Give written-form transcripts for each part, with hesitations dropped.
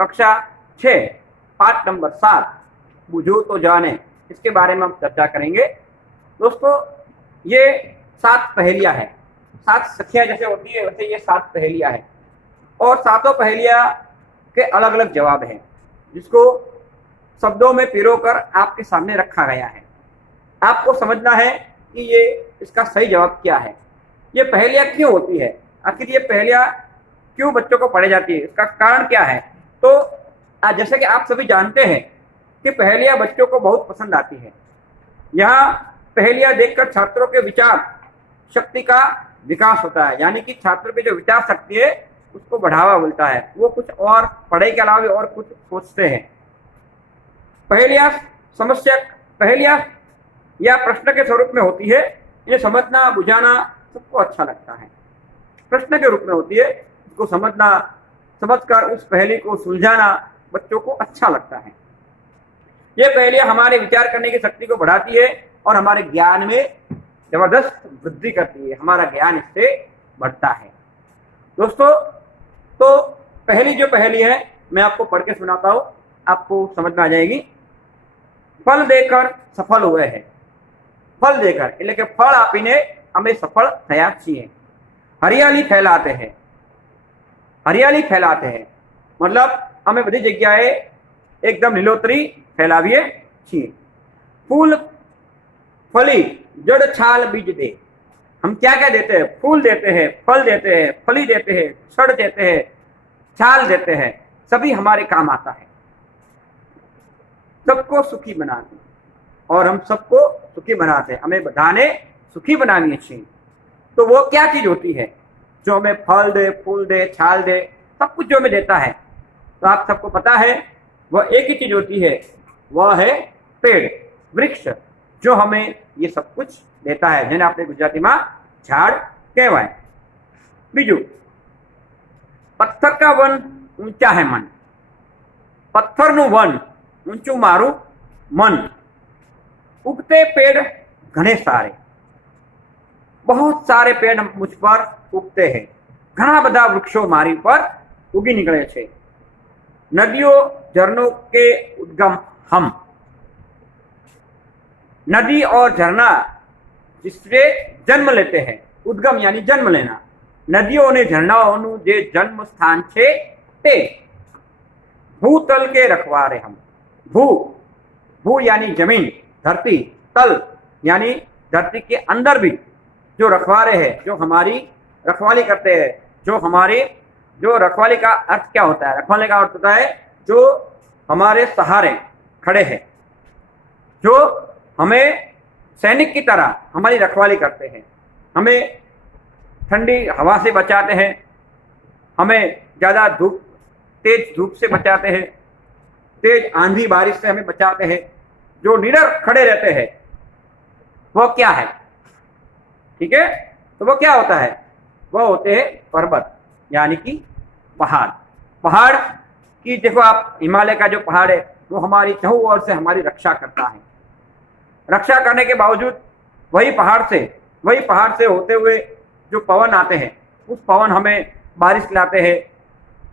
कक्षा 6 पाठ नंबर 7 बुझो तो जाने, इसके बारे में हम चर्चा करेंगे। दोस्तों ये 7 पहेलियां हैं, 7 सखियां जैसे होती है वैसे ये 7 पहेलियां हैं और 7 पहेलियां के अलग अलग जवाब हैं, जिसको शब्दों में पिरोकर आपके सामने रखा गया है। आपको समझना है कि ये इसका सही जवाब क्या है, ये पहेलियां क्यों होती है, आखिर ये पहेलियां क्यों बच्चों को पढ़ाई जाती है, इसका कारण क्या है। तो जैसे कि आप सभी जानते हैं कि पहेलियां बच्चों को बहुत पसंद आती है। यहाँ पहेलियां देखकर छात्रों के विचार शक्ति का विकास होता है, यानी कि छात्रों की जो विचार शक्ति है उसको बढ़ावा मिलता है, वो कुछ और पढ़ाई के अलावा और कुछ सोचते हैं। पहेलियां या प्रश्न के स्वरूप में होती है, इन्हें समझना बुझाना सबको अच्छा लगता है। प्रश्न के रूप में होती है, इसको समझकर उस पहेली को सुलझाना बच्चों को अच्छा लगता है। ये पहेलियां हमारे विचार करने की शक्ति को बढ़ाती है और हमारे ज्ञान में जबरदस्त वृद्धि करती है, हमारा ज्ञान इससे बढ़ता है। दोस्तों तो पहली जो पहेली है मैं आपको पढ़ के सुनाता हूं, आपको समझ में आ जाएगी। फल देकर सफल हुए हैं, फल देकर એટલે કે ફળ આપીને અમે સફળ થયા છીએ। હરિયાળી ફેલાતે हैं, હરિયાળી ફેલાતે हैं मतलब અમે બધી જગ્યાએ એકદમ લીલોતરી ફેલાવીએ છીએ। फूल फली जड़ छाल बीज दे, हम क्या क्या देते हैं, फूल देते हैं, फल देते हैं, फली देते हैं, छड़ देते हैं, छाल देते हैं, सभी हमारे काम आता है। सबको सुखी बनाते और हम सबको सुखी बनाते हैं, हमें बधाने सुखी बनानी चाहिए। तो वो क्या चीज होती है जो हमें फल दे, फूल दे, छाल दे, सब कुछ जो हमें देता है। तो आप सबको पता है वह एक ही चीज होती है, वह है पेड़, वृक्ष, जो हमें ये सब कुछ देता है, જેને આપણે ગુજરાતીમાં ઝાડ કહેવાય। બીજું, પથ્થર કા વન ઊંચા है मन, પથ્થરનું વન ઊંચું મારું मन, उगते पेड़ घने सारे, बहुत सारे पेड़ मुझ पर उगते हैं, घना बधा वृक्षों मारी पर उगी निकले छे। नदियों झरनों के उद्गम हम, नदी और झरना जिससे जन्म लेते हैं, उद्गम यानी जन्म लेना, नदियों ने झरनाओं जे जन्म स्थान छे ते भूतल के रखवारे हम। भू यानी जमीन, धरती, तल यानी धरती के अंदर भी जो रखवारे हैं, जो हमारी रखवाली करते हैं, जो रखवाली का अर्थ क्या होता है, रखवाली का अर्थ होता है जो हमारे सहारे खड़े हैं, जो हमें सैनिक की तरह हमारी रखवाली करते हैं, हमें ठंडी हवा से बचाते हैं, हमें ज़्यादा तेज धूप से बचाते हैं, तेज आंधी बारिश से हमें बचाते हैं, जो निडर खड़े रहते हैं, वो क्या है, ठीक है। तो वो क्या होता है, वो होते हैं पर्वत यानी कि पहाड़। पहाड़ की देखो आप, हिमालय का जो पहाड़ है वो हमारी चहुं ओर से हमारी रक्षा करता है। रक्षा करने के बावजूद वही पहाड़ से होते हुए जो पवन आते हैं, उस पवन हमें बारिश लाते हैं,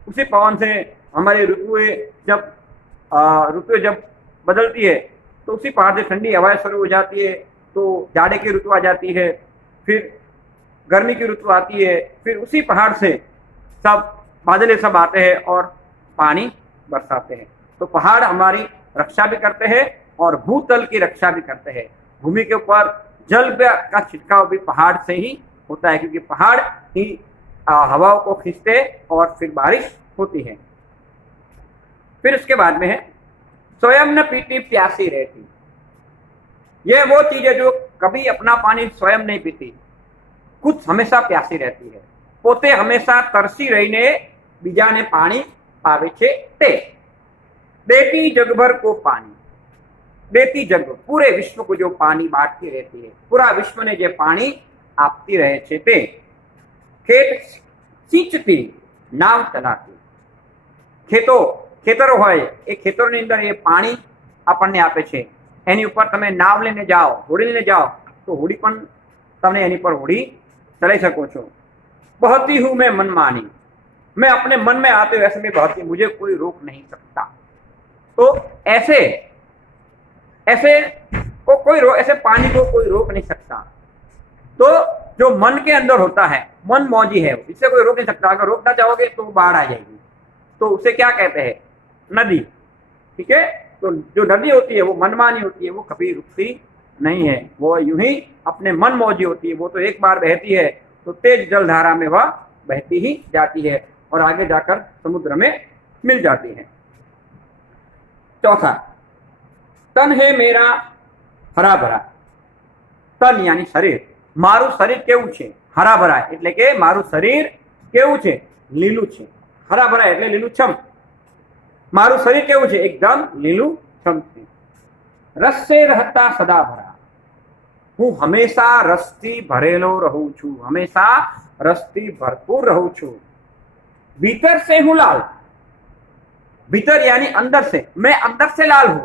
उसी पवन से हमारी ऋतुएं जब बदलती है तो उसी पहाड़ से ठंडी हवाएं शुरू हो जाती है, तो जाड़े की ऋतु आ जाती है, फिर गर्मी की ऋतु आती है, फिर उसी पहाड़ से सब बादल सब आते हैं और पानी बरसाते हैं। तो पहाड़ हमारी रक्षा भी करते हैं और भूतल की रक्षा भी करते हैं। भूमि के ऊपर जल का छिड़काव भी पहाड़ से ही होता है, क्योंकि पहाड़ ही हवाओं को खींचते और फिर बारिश होती है। फिर उसके बाद में है स्वयं न पीती प्यासी रहती। यह वो चीज है जो कभी अपना पानी स्वयं नहीं पीती, खुद हमेशा प्यासी रहती है। पोते हमेशा तरसी रहीने बीजाने पानी पावे छे ते देती जगभर को पानी। देती जग, पूरे विश्व को जो पानी बांटती रहती है, पूरा विश्व ने जो पानी आपती रहे छे ते। खेत सींचती नाव चलाती। ખેતરો હોય એ ખેતરોની અંદર એ પાણી આપણને આપે છે, એની ઉપર તમે નાવ લઈને જાઓ, હોડી લઈને જાઓ તો હોડી પણ તમે એની પર હોડી ચલાવી શકો છો। બહતી હું મેં મનમાની, मैं अपने मन में आते हुए ऐसे में बहती, मुझे कोई रोक नहीं सकता। तो ऐसे ऐसे पानी को कोई रोक नहीं सकता। तो जो मन के अंदर होता है, मन मौजी है, इससे कोई रोक नहीं सकता। अगर रोकना चाहोगे तो बाढ़ आ जाएगी। तो उसे क्या कहते हैं? नदी। ठीक है। तो जो नदी होती है वो मनमानी होती है, वो कभी रुकती नहीं है, वो यूं ही अपने मन मौजी होती है। वो तो एक बार बहती है तो तेज जलधारा में वह बहती ही जाती है और आगे जाकर समुद्र में मिल जाती है। चौथा, तन है मेरा हरा भरा। तन यानी शरीर। मारू शरीर केवुं छे? हरा भरा। એટલે કે મારું શરીર કેવું છે? લીલું છે। હરા ભરા એટલે લીલુંછમ। મારું શરીર કેવું છે? એકદમ લીલુંછમ છે। રસ से रहता सदा भरा। હું હંમેશા રસથી ભરેલો રહું છું, હંમેશા રસથી ભરपूर રહું છું। भीतर से हूं लाल। भीतर यानी अंदर से। मैं अंदर से लाल हूं,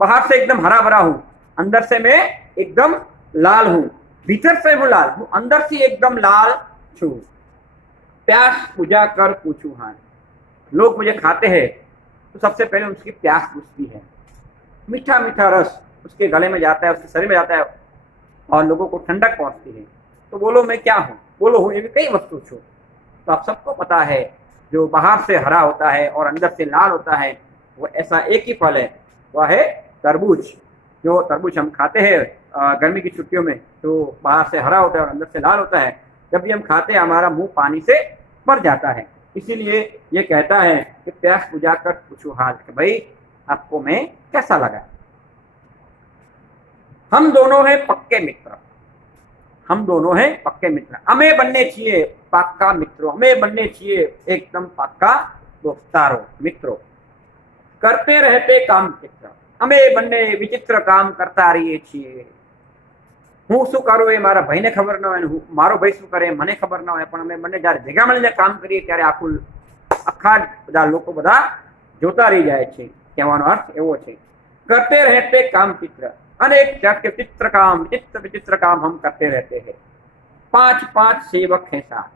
बाहर से एकदम हरा भरा हूं, अंदर से मैं एकदम लाल हूं। भीतर से हूं लाल, हूं अंदर से एकदम लाल छू। प्यास बुझा कर पूछू हाथ। लोग मुझे खाते हैं तो सबसे पहले उसकी प्यास बुझती है। मीठा मीठा रस उसके गले में जाता है, उसके शरीर में जाता है और लोगों को ठंडक पहुंचती है। तो बोलो मैं क्या हूं? बोलो हूं ये भी कई वस्तु छू। तो आप सबको पता है, जो बाहर से हरा होता है और अंदर से लाल होता है, वो ऐसा एक ही फल है, वह है तरबूज। जो तरबूज हम खाते हैं गर्मी की छुट्टियों में, तो बाहर से हरा होता है और अंदर से लाल होता है। जब भी हम खाते हैं हमारा मुंह पानी से भर जाता है। इसीलिए ये कहता है कि प्यास बुझा कर पूछो हाल, कि भाई आपको मैं कैसा लगा। हम दोनों हैं पक्के मित्र। हम दोनों हैं पक्के मित्र। अमे बनने चाहिए पाक्का मित्रों। अमे बनने चाहिए एकदम पक्का दोस्तारो मित्रों। करते रहते काम चित्र। अमे बने विचित्र काम करता रहीए छीए। हूँ शू करूँ ए मारा भाई ने खबर न होय, मारो भाई शू करे मने खबर न होय, पण अमे बने ज्यारे भेगा मळीने काम करीए त्यारे आखा बधा लोको बधा जोता रही जाए छे। कहेवानो अर्थ एवो छे, करते रहते काम चित्र। अनेक जात के चित्र काम, विचित्र विचित्र काम हम करते रहते हैं। 5 सेवक हैं साथ।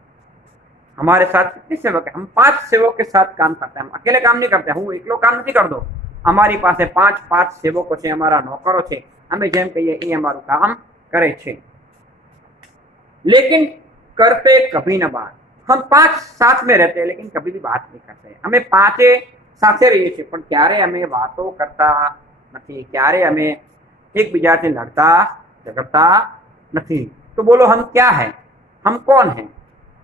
हमारे साथ कितने सेवक है? हम 5 सेवक के साथ काम करते हैं। हम अकेले काम नहीं करते। हूँ एकलो काम नहीं कर दो। अमारी पासे 5 सेवको छे, अमारा नौकरो छे। अमे जेम कहीए ए अमारुं काम करे छे। लेकिन करते कभी न बात। हम 5 साथ में रहते हैं लेकिन कभी भी बात नहीं करते। हमें 5 साथे रहीए छे पण क्यारे अमे वातो करता नहीं, क्यारे अमे एक बीजाथी लड़ता झगड़ता नहीं। तो बोलो हम क्या हैं? हम कौन हैं?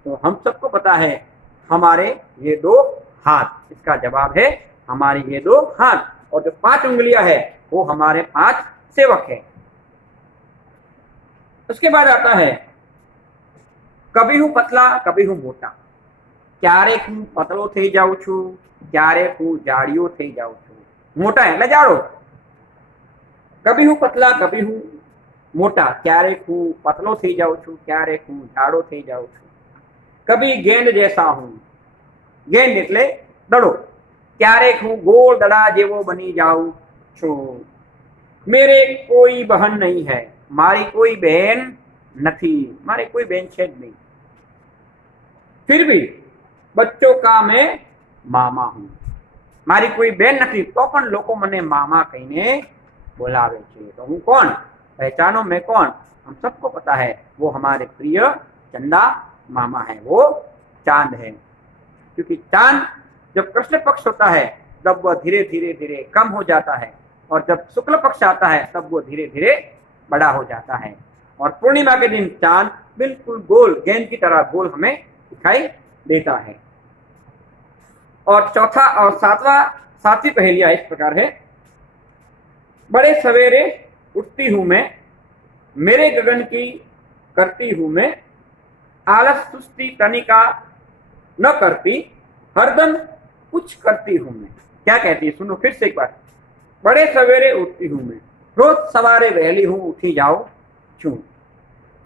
तो हम सबको पता है, हमारे ये 2 हाथ। इसका जवाब है हमारे ये 2 हाथ। और जो 5 उंगलियां है वो हमारे 5 सेवक है। उसके बाद आता है, कभी हूँ पतला कभी हूँ मोटा। क्यारेक हूँ पतलो थई जाऊं छू, क्यारेक हूँ जाड़ियो थई जाऊं छू। मोटा है जाड़ो। कभी हूँ पतला कभी हूँ मोटा। क्यारेक हूँ पतलो थई जाऊं छू, क्यारेक हूँ जाड़ो थई जाऊं छू। कभी गेंद जैसा हूँ। गेंद एटले दड़ो। क्यारेक हूँ गोल दड़ा जेवो बनी जाऊं छू। मेरे कोई बहन नहीं है। मारी कोई बहन नहीं। मारी कोई बहन छे नहीं। फिर भी बच्चों का मैं मामा हूँ। मारी कोई बहन नहीं तो पण लोको मने मामा कहीने बोलावे छे। तो हूँ कौन? पहचानो मैं कौन? हम सबको पता है, वो हमारे प्रिय चंदा मामा है, वो चांद है। क्योंकि चांद जब कृष्ण पक्ष होता है तब वह धीरे धीरे धीरे कम हो जाता है, और जब शुक्ल पक्ष आता है तब वो धीरे धीरे बड़ा हो जाता है। और पूर्णिमा के दिन चांद बिल्कुल गोल गेंद की तरह गोल हमें दिखाई देता है। और चौथा और सातवीं पहेलियां इस प्रकार है। बड़े सवेरे उठती हूं मैं, मेरे गगन की करती हूं मैं। आलस सुस्ती तनिका न करती, हरदम कुछ करती हूं मैं। क्या कहती है? सुनो फिर से एक बार। बड़े सवेरे उठती हूं मैं, रोज सवारे वहेली हूं उठी जाओ छू।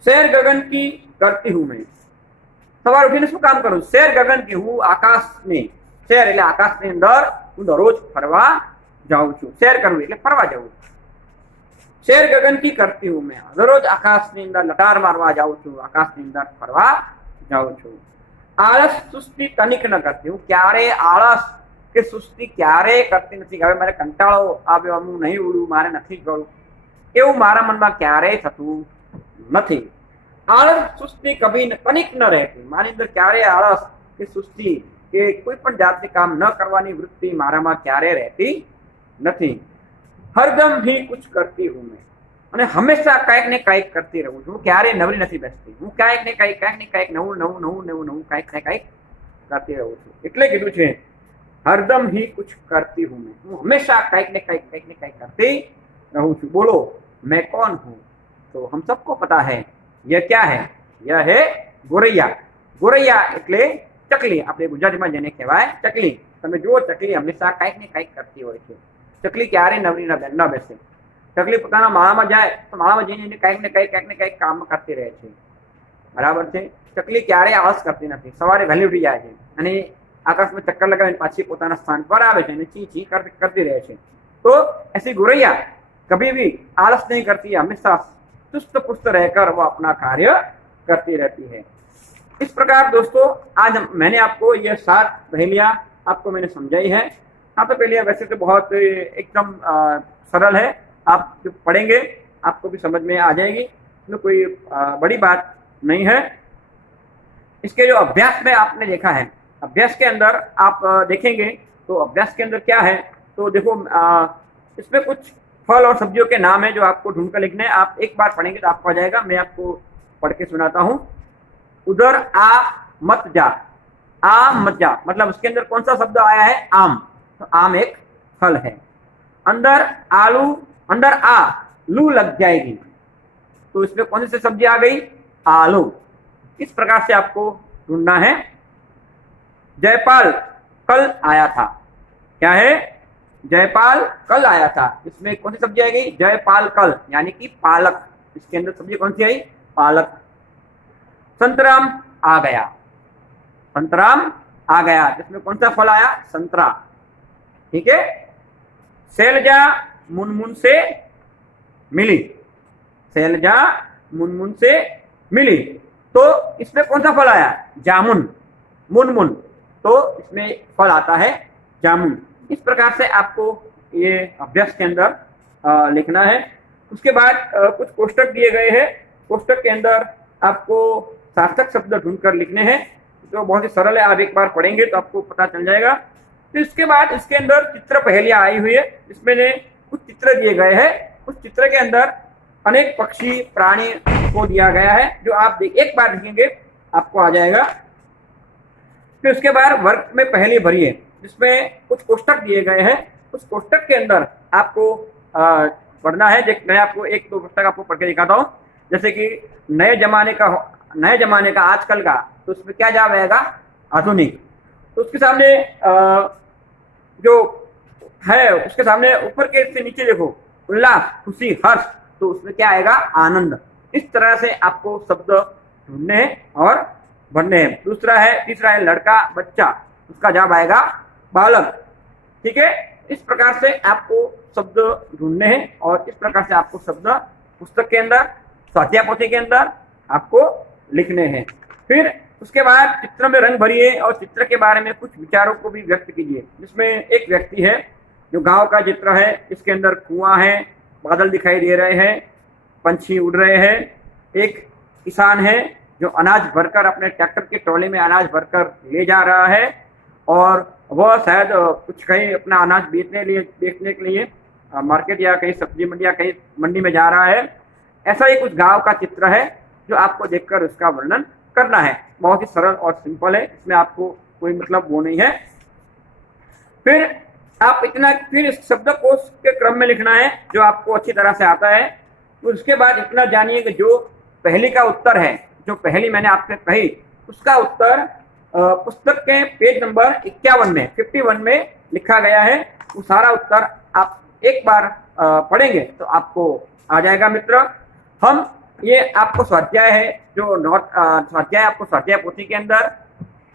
सैर गगन की करती हूं मैं। सवार उठीने शुं काम करूं? सैर गगन की हूँ आकाश में। सैर એટલે આકાશની અંદર હું દરરોજ ફરવા જાઉં છું। सैर કરવું એટલે ફરવા જવું। सैर गगन की करती हूँ मैं, दररोज आकाशની અંદર લટાર મારવા જાઉં છું, આકાશની અંદર ફરવા જાઉં છું। આળસ સુસ્તી તનિક ન કરતી, હું ક્યારે આળસ કે સુસ્તી ક્યારે કરતી નથી. હવે મારે કંટાળો આવ્યો, હું નહીં ઉડું, મારે નથી કરવું, એવું મારા મનમાં ક્યારેય થતું નથી. આળસ સુસ્તી કભી તનિક ન રહેતી, મારી અંદર ક્યારેય આળસ કે સુસ્તી કે કોઈ પણ જાતની કામ ન કરવાની વૃત્તિ મારામાં ક્યારે રહેતી નથી. હરદમ ही कुछ करती हूँ मैं, અને હંમેશા કંઈક ને કંઈક કરતી રહું છું. હું ક્યારેય નવરી નથી બેસતી, હું કંઈક ને કંઈક નવું કંઈક ને કંઈક કરતી રહું છું. એટલે કીધું છે હરદમ ही कुछ करती हूँ मैं, હું હંમેશા કંઈક ને કંઈક करती रहूं છું. બોलो मैं कौन हूँ? तो हम सबको पता है यह क्या है, यह है ગોરૈયા. ગોરૈયા એટલે ચકલી, આપણે ગુજરાતીમાં જેને કહેવાય ચકલી. તમે જુઓ ચકલી હંમેશા કંઈક ને કંઈક કરતી હોય છે. ચકલી ક્યારે નવરી ન બેસે. ચકલી પોતાના માળામાં જાય તો માળામાં જઈને કંઈક ને કંઈક કામ કરતી રહે છે. બરાબર છે. ચકલી ક્યારેય આળસ કરતી નથી. સવારે વહેલી ઉઠી જાય છે અને આકાશમાં ચક્કર લગાવીને પાછી પોતાના સ્થાન પર આવે છે અને ચી ચી કરતી રહે છે. तो ऐसी गौरैया कभी भी आलस नहीं करती है, हमेशा चुस्त पुस्त रहकर वो अपना कार्य करती रहती है. इस प्रकार दोस्तों आज मैंने आपको ये 7 पहेलियां आपको मैंने समझाई है. हाँ, तो पहेलियां वैसे तो बहुत एकदम सरल है, आप जो पढ़ेंगे आपको भी समझ में आ जाएगी, इसमें कोई बड़ी बात नहीं है. इसके जो अभ्यास में आपने देखा है, अभ्यास के अंदर आप देखेंगे तो अभ्यास के अंदर क्या है, तो देखो इसमें कुछ फल और सब्जियों के नाम है जो आपको ढूंढ कर लिखने हैं. आप एक बार पढ़ेंगे तो आपको आ जाएगा. मैं आपको पढ़ के सुनाता हूँ. उधर आ मत जा, आ मत जा मतलब उसके अंदर कौन सा शब्द आया है? आम. तो आम एक फल है. अंदर आलू, अंदर आ लू लग जाएगी, तो इसमें कौन सी सब्जी आ गई? आलू. इस प्रकार से आपको ढूंढना है. जयपाल कल आया था. क्या है? जयपाल कल आया था. इसमें कौन सी सब्जी आएगी? जयपाल कल यानी कि पालक. इसके अंदर सब्जी कौन सी आई? पालक. संतराम आ गया, संतराम आ गया, जिसमें कौन सा फल आया? संतरा. ठीक है. शैलजा मुनमुन से मिली, शैलजा मुनमुन से मिली, तो इसमें कौन सा फल आया? जामुन. मुनमुन, तो इसमें फल आता है जामुन. इस प्रकार से आपको ये अभ्यास के अंदर लिखना है. उसके बाद कुछ कोष्टक दिए गए हैं. कोष्टक के अंदर आपको सार्थक शब्द ढूंढकर लिखने हैं, जो बहुत ही सरल है. आप एक बार पढ़ेंगे तो आपको पता चल जाएगा. तो इसके बाद इसके अंदर चित्र पहेलियां आई हुई है, जिसमें कुछ चित्र दिए गए हैं. उस चित्र के अंदर अनेक पक्षी प्राणी को दिया गया है, जो आप एक बार देखेंगे आपको आ जाएगा. फिर उसके बाद वर्ग में पहेली भरिए, जिसमें कुछ कोष्टक दिए गए हैं. उस कोष्टक के अंदर आपको पढ़ना है. मैं आपको 1-2 पुस्तक आपको पढ़ के दिखाता हूँ. जैसे कि नए जमाने का आजकल का, तो उसमें क्या जवाब आएगा? आधुनिक. तो उसके सामने जो है उसके सामने ऊपर के से नीचे देखो, उल्लास, खुशी, हर्ष, तो उसमें क्या आएगा? आनंद. इस तरह से आपको शब्द ढूंढने हैं और भरने हैं. तीसरा है लड़का, बच्चा, उसका जवाब आएगा बालक. ठीक है. इस प्रकार से आपको शब्द ढूंढने हैं और इस प्रकार से आपको शब्द पुस्तक के अंदर, स्वाध्याय पोथी के अंदर आपको लिखने हैं. फिर उसके बाद चित्र में रंग भरिए और चित्र के बारे में कुछ विचारों को भी व्यक्त कीजिए. जिसमें एक व्यक्ति है जो गांव का चित्र है, इसके अंदर कुआं है, बादल दिखाई दे रहे हैं, पंछी उड़ रहे हैं. एक किसान है जो अनाज भरकर अपने ट्रैक्टर के ट्रॉली में अनाज भरकर ले जा रहा है और वह शायद कुछ कहीं अपना अनाज बेचने के लिए मार्केट या कहीं सब्जी मंडी या कहीं मंडी में जा रहा है. ऐसा ही कुछ गांव का चित्र है जो आपको देखकर उसका वर्णन करना है. बहुत ही सरल और सिंपल है, इसमें आपको कोई मतलब वो नहीं है. फिर इस शब्दकोश के क्रम में लिखना है जो आपको अच्छी तरह से आता है. तो उसके बाद इतना जानिए कि जो पहेली का उत्तर है, जो पहेली मैंने आपसे कही, उसका उत्तर पुस्तक के पेज नंबर 51 में लिखा गया है. वो सारा उत्तर आप एक बार पढ़ेंगे तो आपको आ जाएगा मित्र. हम ये आपको स्वाध्याय है जो नोट स्वाध्याय आपको स्वाध्याय पोथी के अंदर,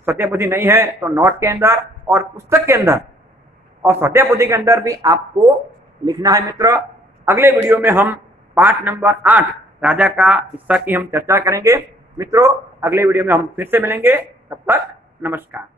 स्वाध्याय पोथी नहीं है तो नोट के अंदर और पुस्तक के अंदर और स्वाध्याय पोथी के अंदर भी आपको लिखना है मित्र. अगले वीडियो में हम पाठ नंबर 8 राजा का हिस्सा की हम चर्चा करेंगे मित्रों. अगले वीडियो में हम फिर से मिलेंगे. तब तक नमस्कार।